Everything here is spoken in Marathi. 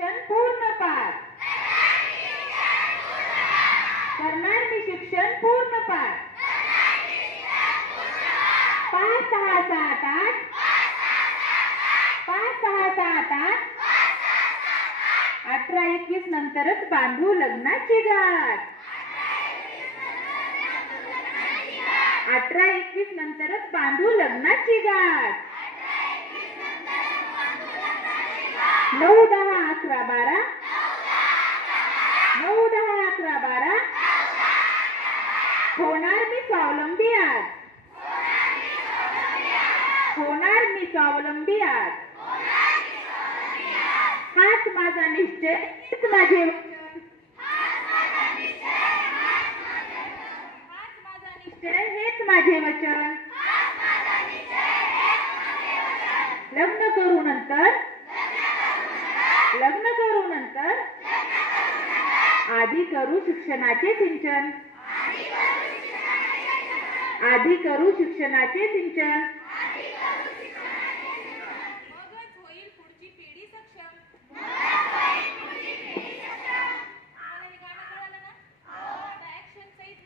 शिक्षण पूर्ण पार. करणार मी शिक्षण पूर्ण पार. 5 6 7 8 5 6 7 8 18 21 नंतरच बांधू लग्नाची गाठ. 18 21 नंतरच बांधू लग्नाची गाठ. 9 10 11 12 9 10 11 12 होणार मी स्वावलंबी आज. होणार मी स्वावलंबी आज. हाच माझा निश्चय, हेच माझे वचन. हाच माझा निश्चय, हेच माझे वचन. लग्न करू नंतर, लग्न करू नंतर आधी करू शिक्षणाचे सिंचन. आधी करू शिक्षणाचे सिंचन.